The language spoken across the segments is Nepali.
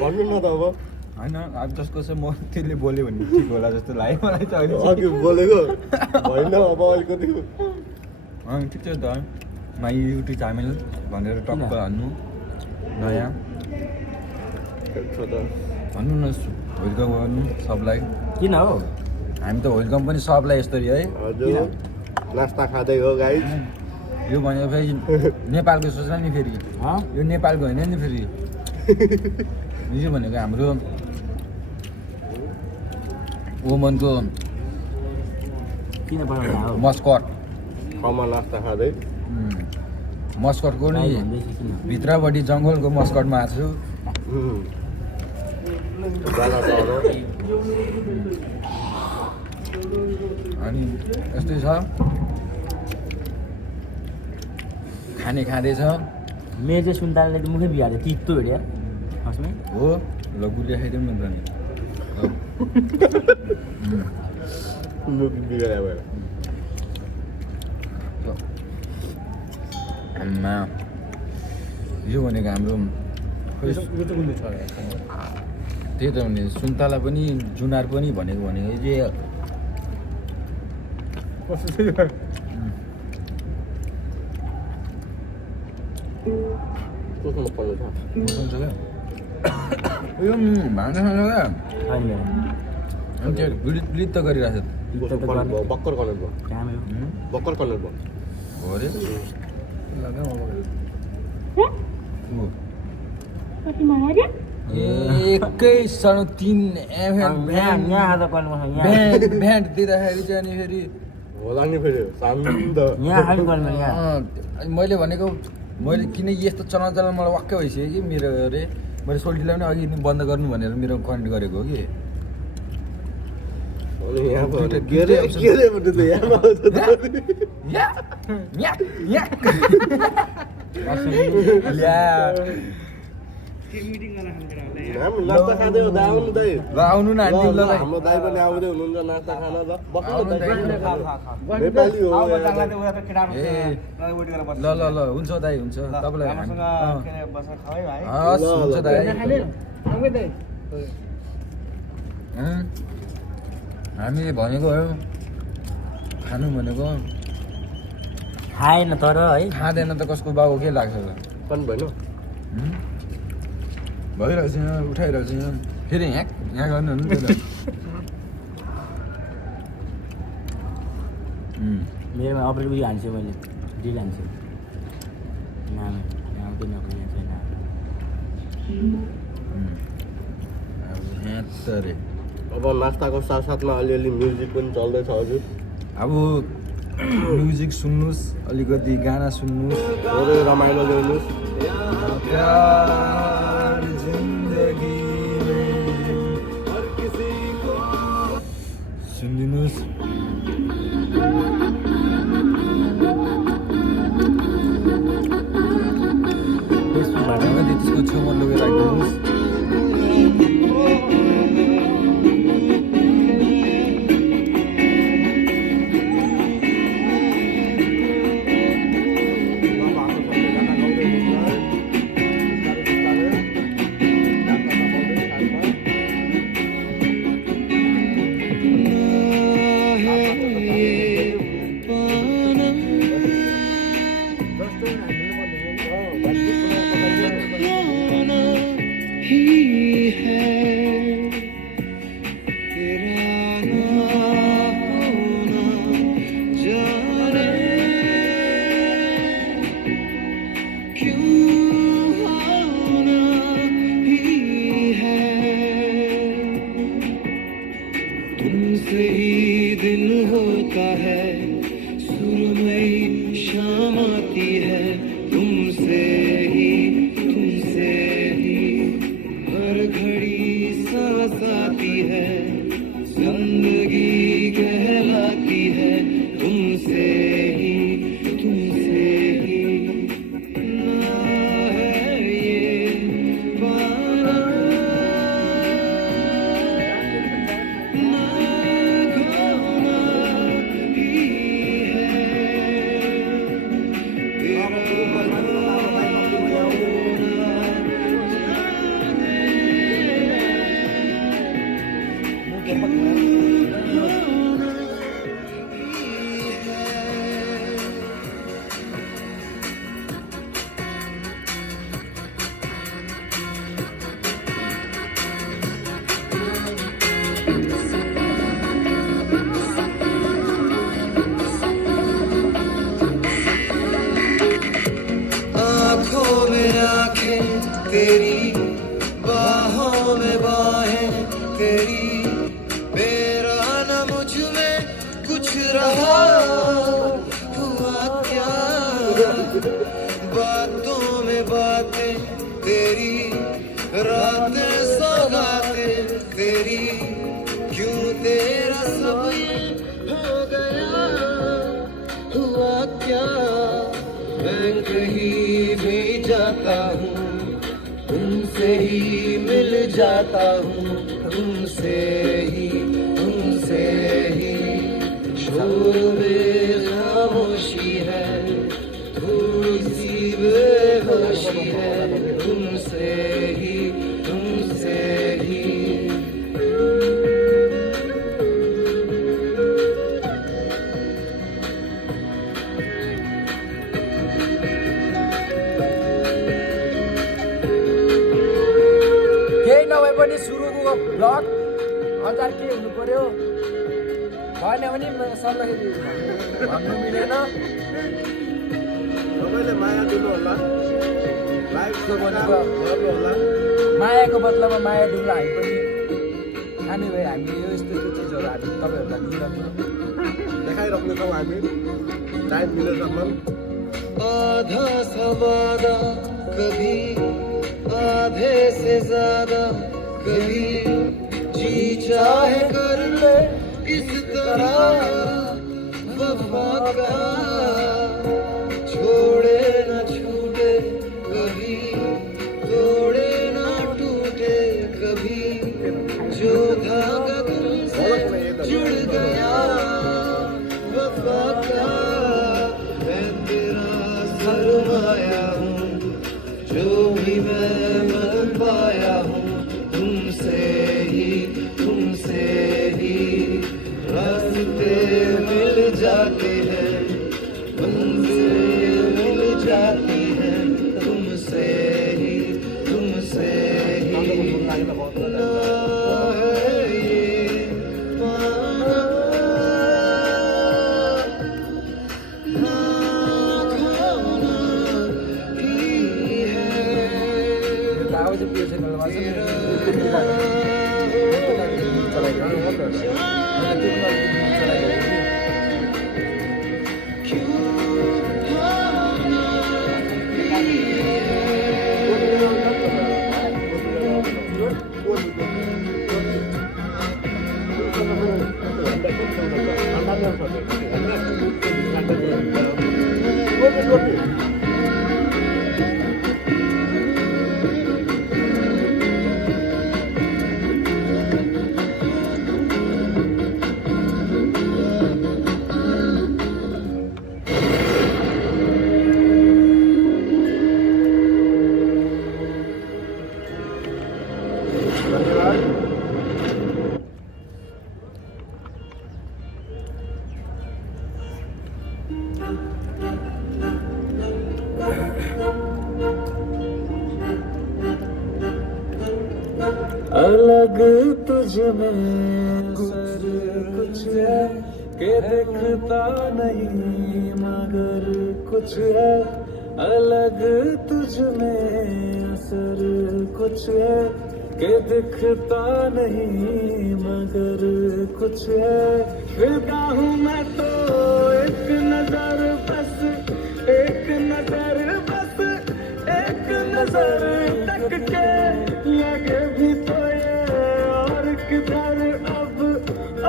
भन्नु न त अब होइन अब जसको चाहिँ म त्यसले बोल्यो भने ठिक होला जस्तो लाग्यो मलाई चाहिँ अहिले अघि बोलेको होइन अब अलिकति ठिक छ त माई युट्युब च्यानल भनेर टक्क हान्नु नयाँ भन्नु न वेलकम गर्नु सबलाई किन हो हामी त वेलकम पनि सबलाई यसरी है हजुर नास्ता खाँदै हो गाइस यो भनेको फेरि नेपालको सोच्न नि फेरि यो नेपालको होइन नि फेरि यो भनेको हाम्रो वुमनको किन बनाउनु मस्कट ठाउँमा नास्ता खाँदै मस्कटको नि भित्रपट्टि जङ्गलको मस्कटमा आएको छु अनि यस्तै छ खाने खाँदैछ मेरो चाहिँ सुन्तालले त मुखै बिहाल्यो तितो हेऱ्यो फर्स्टमै हो ल गुलिया खाइदिउँ न त नि आम्मा यो भनेको हाम्रो त्यही त भने सुन्तला पनि जुनार पनि भनेको यो भान्जा खान्छ क्या अनि त्यो ब्लिड त गरिरहेको छ भर्खर कलर भयो भर्खर कलर भयो हो अरे एकै सानो 3 एमएल भ्यान्ड दिँदाखेरि चाहिँ अनि फेरि होला नि फेरि मैले भनेको मैले किन यस्तो चलाउन मलाई वाक्कै भइसक्यो कि मेरो अरे मैले सोल्टीलाई पनि अघि बन्द गर्नु भनेर मेरो कमेन्ट गरेको हो कि नास्ता खाँदै हो आउनु दाइ ल आउनु न हाम्रो दाइ पनि आउँदै हुनुहुन्छ नास्ता खान ल नेपाली हो ल ल ल हुन्छ दाइ हुन्छ तपाईँलाई हस् हुन्छ दाइ हामीले भनेको हो खानु भनेको खाएन तर है खाँदैन त कसको बाबु के लाग्छ त पनि भएन भइरहेको छ यहाँ उठाइरहेको छ यहाँ फेरि यहाँ गर्नु नि त मेरोमा अपरेट उयो हान्छु मैले डिल हान्छु नाम आउँदैन यहाँ त रे अब नास्ताको साथसाथमा अलिअलि म्युजिक पनि चल्दैछ हजुर अब म्युजिक सुन्नुहोस् अलिकति गाना सुन्नुहोस् धेरै रमाइलो ल्याउनुहोस् सुनिदिनुहोस् त्यसको छेउमा लगेर राखिदिनुहोस् तेरी बाहों में बाहें तेरी, मेरा न मुझ में कुछ रहा, हुआ क्या बातों में बातें तेरी, रातें सौगातें तेरी, क्यों तेरा सब ये हो गया, हुआ क्या। मैं कहीं भी जाता हूँ तुमसे ही मिल जाता हूँ, तुमसे ही शोर में खामोशी है, थोड़ी सी बेहोशी है, तुमसे ही केही नभए पनि सुरुको ब्लग 1000 के हुनु पर्यो, भएन भने सर्दाखेरि भन्नु मिलेन। सबैले माया दिनु होला, लाइभको बनेको गर्नु होला। मायाको बदलामा माया दिउँला हामी पनि खाने भए हामी यो यस्तो चिजहरू हामी तपाईँहरूलाई दिइरहन्छौँ, देखाइराख्नेछौँ हामी टाइम मिलेसम्म। आधा सा वादा कभी आधे से ज्यादा, कभी जी चाहे कर ले इस तरह वफा का, छोड़े न छूटे कभी, तोड़े न टूटे कभी, जो धागा तुमसे जुड़ गया वफा का, मैं तेरा सरमाया हूँ, जो भी मैं बन पाया हूँ, तुमसे ही रास्ते मिल जाते हैं, तुमसे मिल जाती हैं, तुमसे ही ना है ये पाना, ना खाना ही है दावा चाहिँ पिएछ मेरोमा अलग तुझ में सर कुछ है के दिखता नहीं मगर कुछ है, अलग तुझ में असर कुछ है के दिखता नहीं मगर कुछ है, फिदा हूँ मैं तो एक नजर बस, एक नजर बस, एक नजर तक के लगे भी तो ये, और किधर अब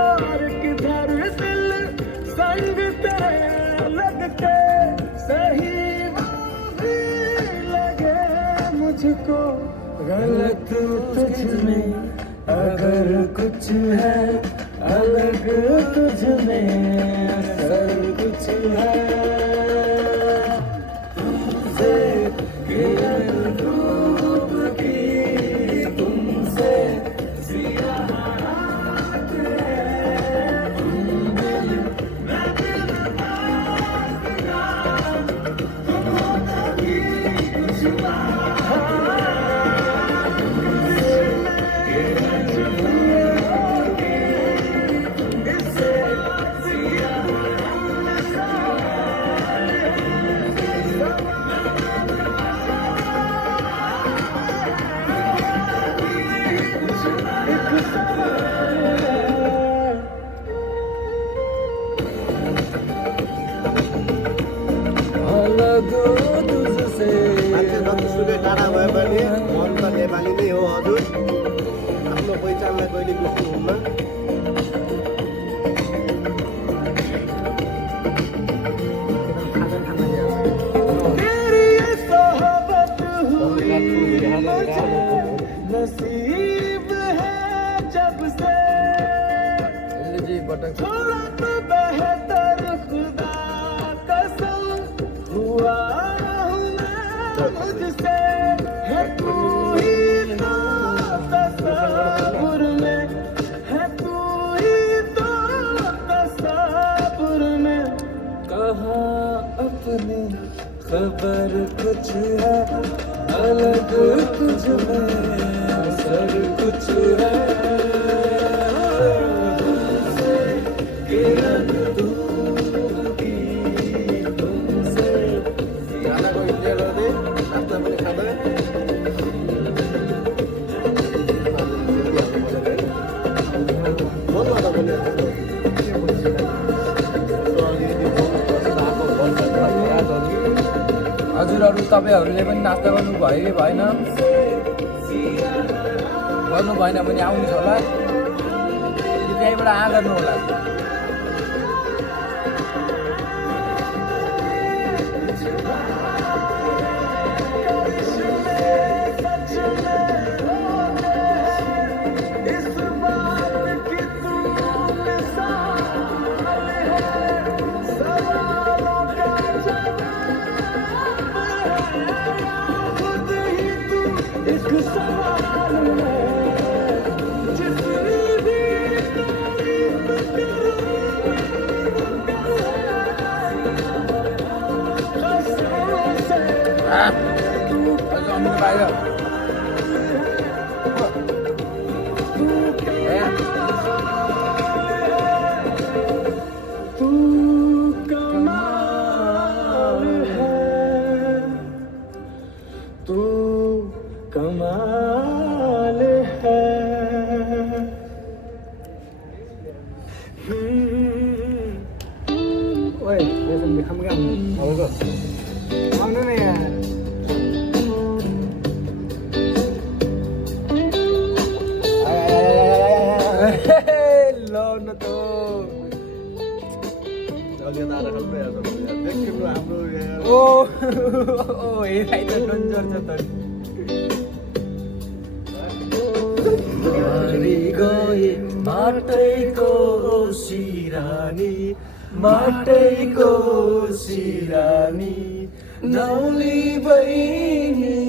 और किधर दिल संग तेरे लग के, सही वो भी लगे मुझको गलत तुझ में अगर कुछ है, अलग तुझ में असर कुछ है, तुमसे किरण धूप की तुमसे सियाह रात है, तुम दिल मैं दिल बात का, तुम कभी कुछ नसीब है जब से यसले चाहिँ पटक थोड़ा तो बेहतर खुदा कसम हुआ हूँ मैं मुझसे है तू ही तो तस्वुर में है तू ही तो तस्वुर में कहाँ अपनी खबर कुछ है अलग तुझ में सर कुछ है किरण धूप की तुमसे गानाको इन्डिया गर्दै नाच्दा पनि खाँदा बोल्नु त पनि हजुरहरू तपाईँहरूले पनि नास्ता गर्नु भयो कि भएन गर्नु भएन भने आउनुहोस् होला कि त्यहीँबाट गर्नु होला इस बात की तू मिसाल है सवालों का जवाब है खुद ही तू एक सवाल है जितनी भी तारीफ करूं कसम से आउनु बाहिर तू कमाल है तू कमाल है Oi, dia sambil kamu. Mau kok? Mana nih ya? ल न त अलि तारा खानु यार देखिनु हाम्रो यहाँ ओ हेराइ त डन्जर छ त हारी गए माटैको सिरानी माटैको सिरानी नौली बहिनीलाई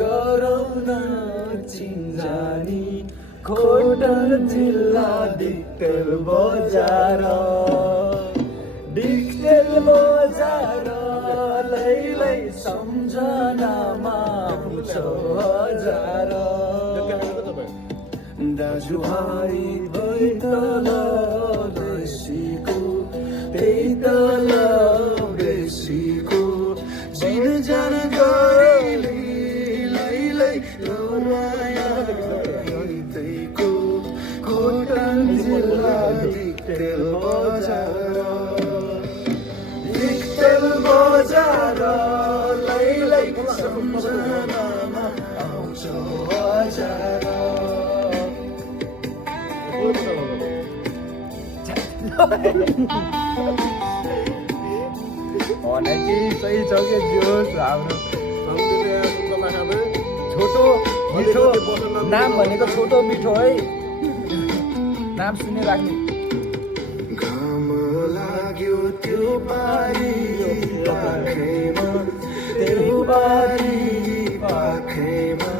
गराउन चिन्जानी खोटन जिल्ला डिक्टेल बजार लैलै सम्झनामा आउँछ हजार दाजुभाइ भई तल बेसीको त्यही तल बेसीको चिन जान गरी लैलै त्यहीको खोटन जिल्ला डिक्टेल बजार लैलै सम्झनामा आउँछ हजार भने केही सही छ कि जोस् हाम्रो छोटो मिठो नाम भनेको छोटो मिठो है नाम सुनिराख्ने घाम लाग्यो त्यो बारी पाखैमा त्यो बारी पाखैमा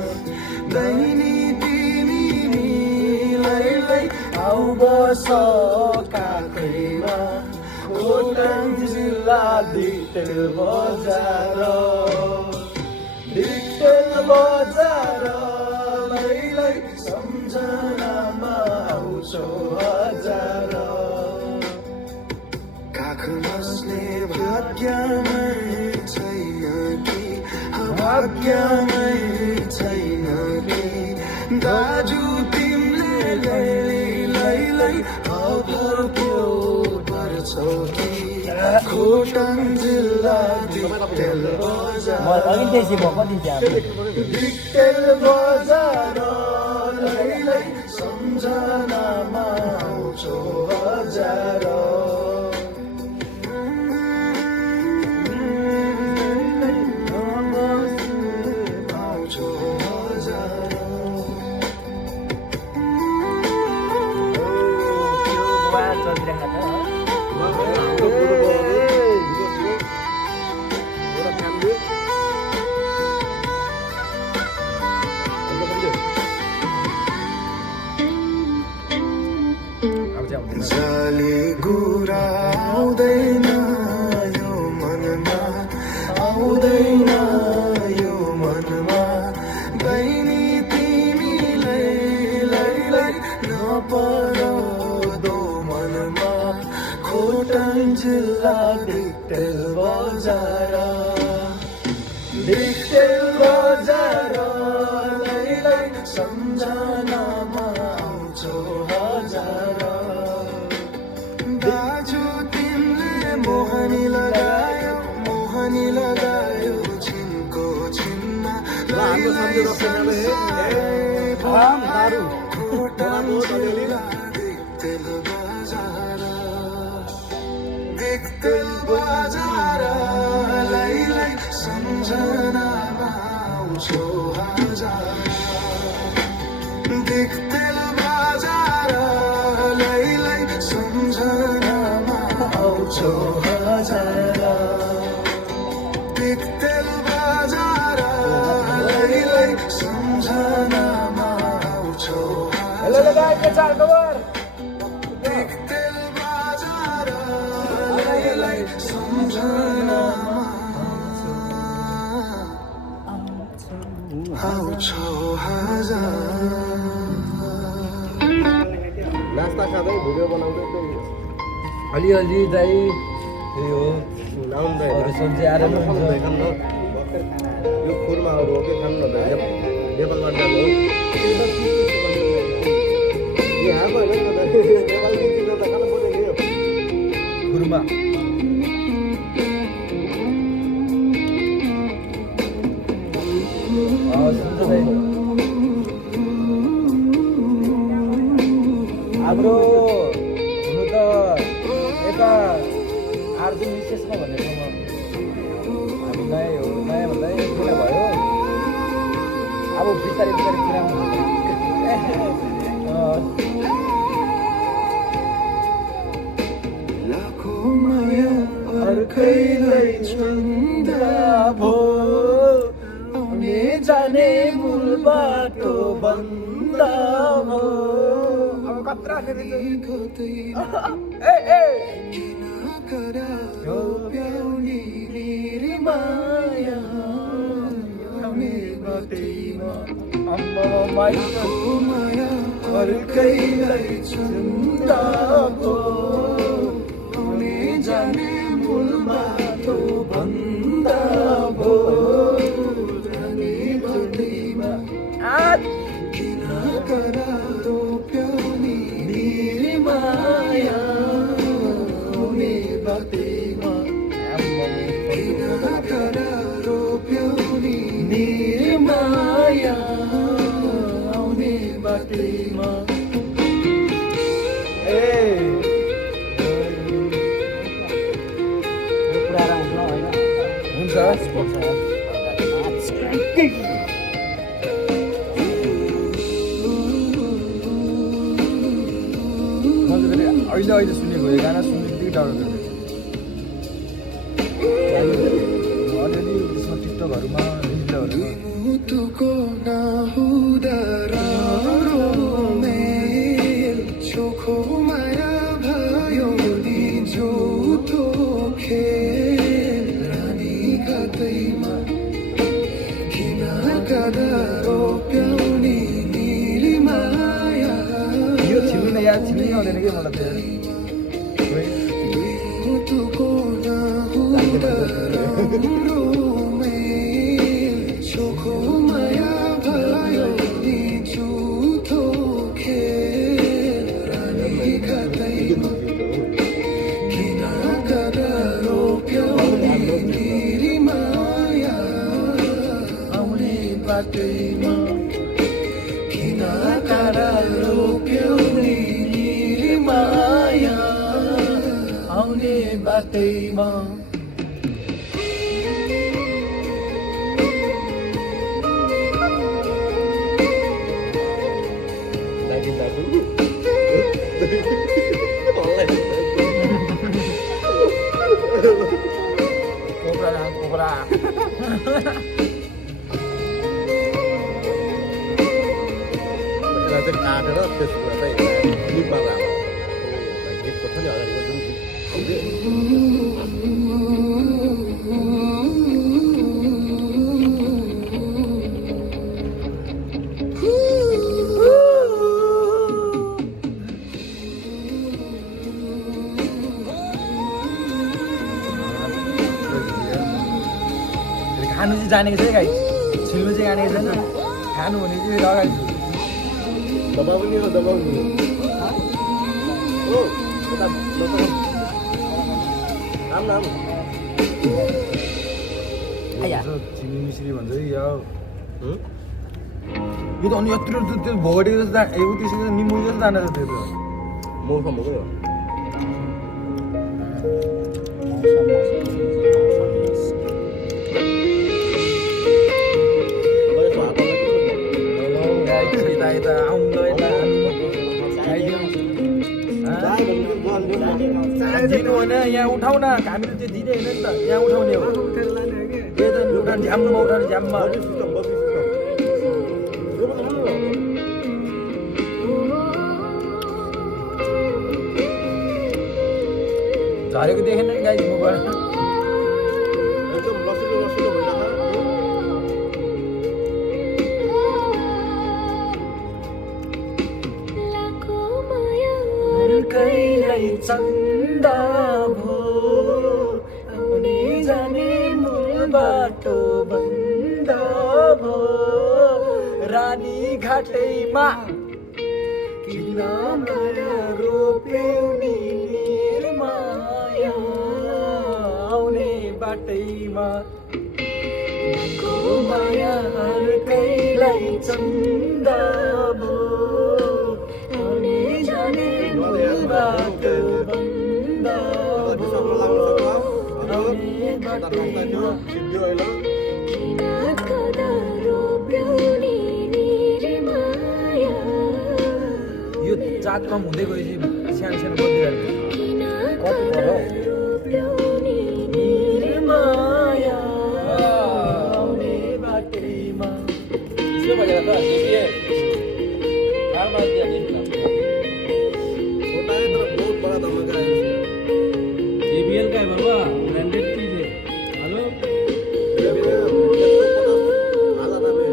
दैनी तिमीलाई आउ बस काखैमा खोटन जिल्ला डिक्टेल बजार लैलै सम्झनामा आउँछ हजार काख बस्ने भाग्यमै छैन कि भाग्यमै छैन कि दाजु तिमीले लैलै अभर्क्यो पर्छौ कि खोटन जिल्ला डिक्टेल बजार डिक्टेल बजार लैलै सम्झनामा आउँछ हजार आउँछ हजार डिक्टेल बजार सम्झनामा आउँछौ हजार दाजु तिमीले मोहनी लगायो छिनको छिनमा हाम्रो सम्झे रक्तनाले डिक्टेल बजार लाई सम्झनामा आउँछौ हजार डिक्टेल बजार लाई सम्झनामा आउँछौ हजार डिक्टेल बजार लाई सम्झनामा आउँछौ डिक्टेल बजार लाई सम्झनामा आउँछौ हजार नास्ता खाँदै भिडियो बनाउँदै अलिअलि दाइ त्यही हो लाउँदै अरू सब्जी आएर पनि हुन्छ। यो खुर्माहरू हो कि खानु न नेपालबाट जानु हो यहाँ होइन नेपाल चिज त खानु पर्ने नि यो खुर्मा सुन्छ दाइ हाम्रो हुनु त यता 8 दिन विशेषमा भनेको हामी नयाँ भन्दा 1 महिना भयो अब बिस्तारै किरा लाखौँ माया अर्कैलाई छन्दा भो आउने जाने मूल बाटो बन्दा भो अब कत्रा फेरि किन करायो प्याउने मेरी माया आउने बाटैमा लाखौँ माया अर्कैलाई छन्दा भो आउने जाने मूल बाटो बन्दा भो जाने बाटैमा किन करायो प्याउने मेरी माया आउने बाटैमा किन करायो प्याउने मेरी माया आउने बाटैमा पुरा राम्रो होइन अहिले सुनेको यो गाना सुनेको डाउनलोड गरिदिएको अलिअलि त्यसमा टिकटकहरूमा रिलहरूमा मुटुको नहुँदा मेल चोखो माया भयो नि झुटो खेल रानी कतैमा किन कदरो प्याउने मेरी माया यो छिल्नु याद छिल्नै आउँदैन कि मलाई त मुटुको नहुँदा मेल चोखो माया भयो नि झुटो खेल रानी कतैमा किन कदरो प्याउने मेरी माया आउने बाटैमा किन कदरो प्याउने मेरी माया आउने बाटैमा कोब्रा यसलाई चाहिँ काटेर त्यसको चाहिँ क्लिपमा राख्नु गीतको छ नि अगाडिको जुन खानु चाहिँ जानेको छ है गाई छिल्नु चाहिँ जानेको छैन खानु भने चाहिँ फेरि अगाडि छु दबाउ पनि हो दबाउ नि ओ यता नाम नाम चिनी मिश्री भन्छ कि यो त अनि यत्रो त्यो भोगटी जस्तो त्यसको निम्बु जस्तो दाना छ त्यो त मौसम हो यो यता आउनु यता दिनु होइन यहाँ उठाउ न हामीले त्यो दिँदै होइन नि त यहाँ उठाउने हो त्यो त उठाउने झ्याममा उठाउने झ्याममा झरेको देखेन नि गाई मुखबाट एकदम लसिलो लसिलो भइरहेको कैलाई चन्दा भो आउने जाने मूल बाटो बन्द भो रानी घाटैमा किन माया रोप्यौ नि निर्माया आउने बाटैमा को माया कैलाई चन्दा भो आउने जाने बाटो बन्द यो जात कम हुँदै गएपछि सानो सानो बनिरहेको कति पर्यो निर्माया आउने बाटैमा इसमें बजेगा तो देखिए हर बार दिया देखना छोटा है तो बहुत बड़ा धमाका है JBL का है बाबा ब्रांडेड चीज है हेलो आधा दाम है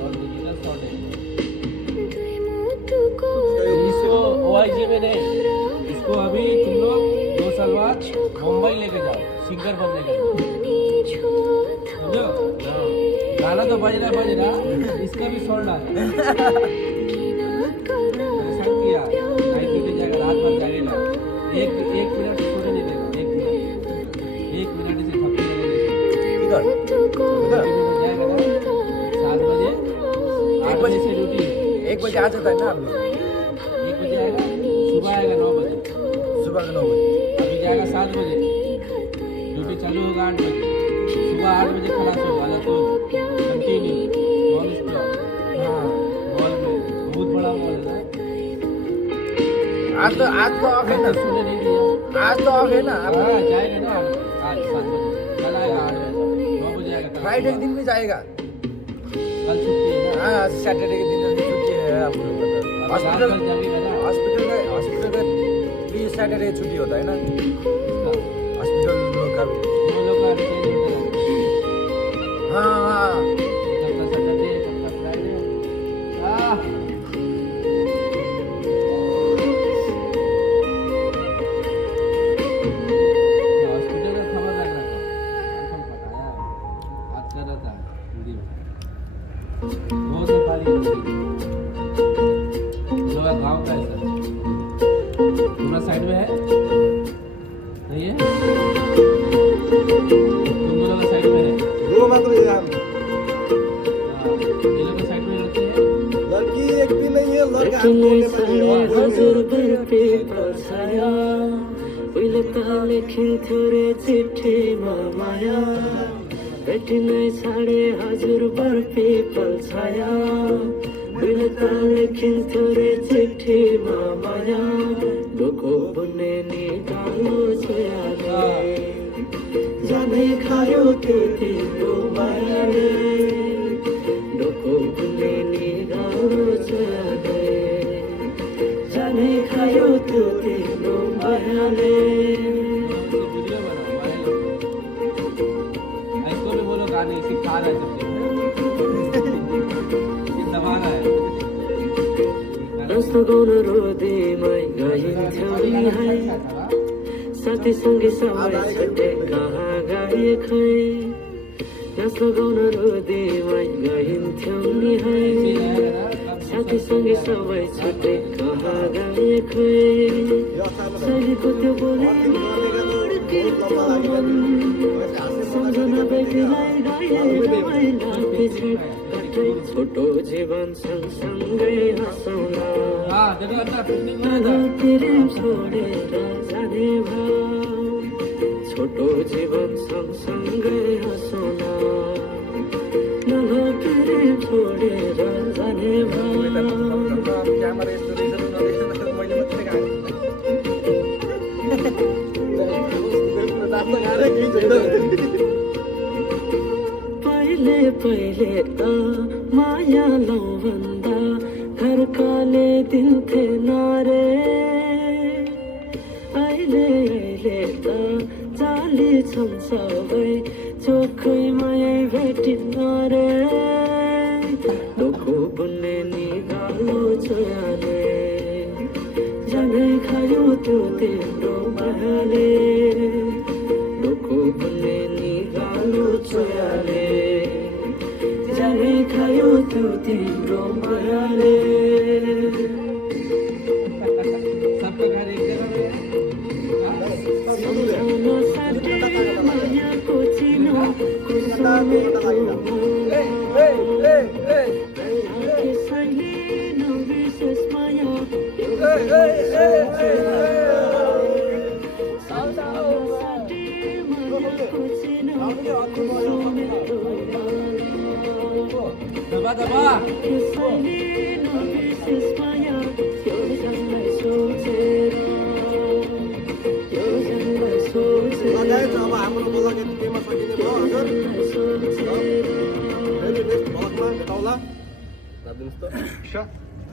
और डिजिटल साउंड है इसको OIG में नहीं इसको अभी तुम लोग 2 साल बाद मुंबई लेके जाओ सिंगर बनने के लिए समझो गाना तो बज रहा इसका भी साउंड है ऐसा किया नाइट ड्यूटी जाएगा रात भर जागेगा एक मिनट सोने नहीं देगा एक मिनट इसे थपकी नहीं देगा जाएगा ना 7 बजे 8 बजे से ड्यूटी 1 बजे आ जाता है ना आप लोग 1 बजे आएगा सुबह आएगा 9 बजे सुबह के 9 बजे अभी जाएगा 7 बजे ड्यूटी चालू होगा 8 बजे सुबह 8 बजे खलास होगा तो कंटिन्यू नॉन स्टॉप हाँ मॉल में बहुत बड़ा मॉल है आज तो ऑफ है ना सुनने नहीं दिया आज तो ऑफ है ना हाँ जाएगा ना आज 7 बजे कल आएगा 8 बजे 9 बजे आएगा फ्राइडे के दिन भी जाएगा कल छुट्टी है ना हाँ सैटरडे के दिन छुट्टी है आप लोग का हॉस्पिटल जाएगा ना हॉस्पिटल का भी सैटरडे छुट्टी होता है ना हॉस्पिटल लोग का भी हम लोग का रिटेल होता है हाँ हाँ कल सैटरडे कल फ्राइडे हॉस्पिटल का खबर लग रहा था कौन पता यार बात कर रहा था हिंदी में बहुत सफारी लोग गाँव का है सर तुम्हारा साइड में है नहीं है तुम लोग का साइड में है दो मात्र ये हम ये लोग का साइड में रहते हैं लड़की एक भी नहीं है लड़का हम बोलने हजुर बर पीपल छाया लेखिन्थ्यो चिठीमा माया डोको बुने नि डालो छयाले जाने खायो त्यो तिम्रो मायाले डोको बुने नि डालो छयाले जाने खायो त्यो तिम्रो मायाले वीडियो बनाओ इसको भी बोलो गाने सिखा रहा है सबसे दबा रहा है नाच्न गाउन रोदीमै गाइन्थ्यो नि है साथी सङ्गी सबै छुटे कहाँ गए खै नाच्न गाउन रोदीमै गाइन्थ्यो नि है साथी सङ्गी सबै छुटे कहाँ गए खै शैलीको त्यो बोलीमा अड्किन्थ्यो मन सम्झना बेगीलाई गाए रमाइला पिछड कतै छोटो जीवन सँगसँगै हाँसौँला प्रेम छोडेर जाने भाव छोटो जीवन सँगसँगै हाँसौँला प्रेम छोडेर जाने भाव क्यामेरा यस्तो रहेछ नरहेछ मैले मात्रै गएको पहिले पहिले त माया लौ भन्दा घरकाले दिन्थे नारे अहिले अहिले त जाली छन् सबै चोखै माया भेटिन्न रे डोको बुन्ने निगालो छोयाले जानै खायो त्यो तिम्रो मायाले डोको बुन्ने निगालो छोयाले जानै खायो त्यो तिम्रो मायाले सबको घर एक जगह पे सम्झना साथी मायाको चिनो कुसुमेको त्यसैले नबिर्सोस् माया साथी मायाको चिनो कुसुमेको दबा दबा त्यसैले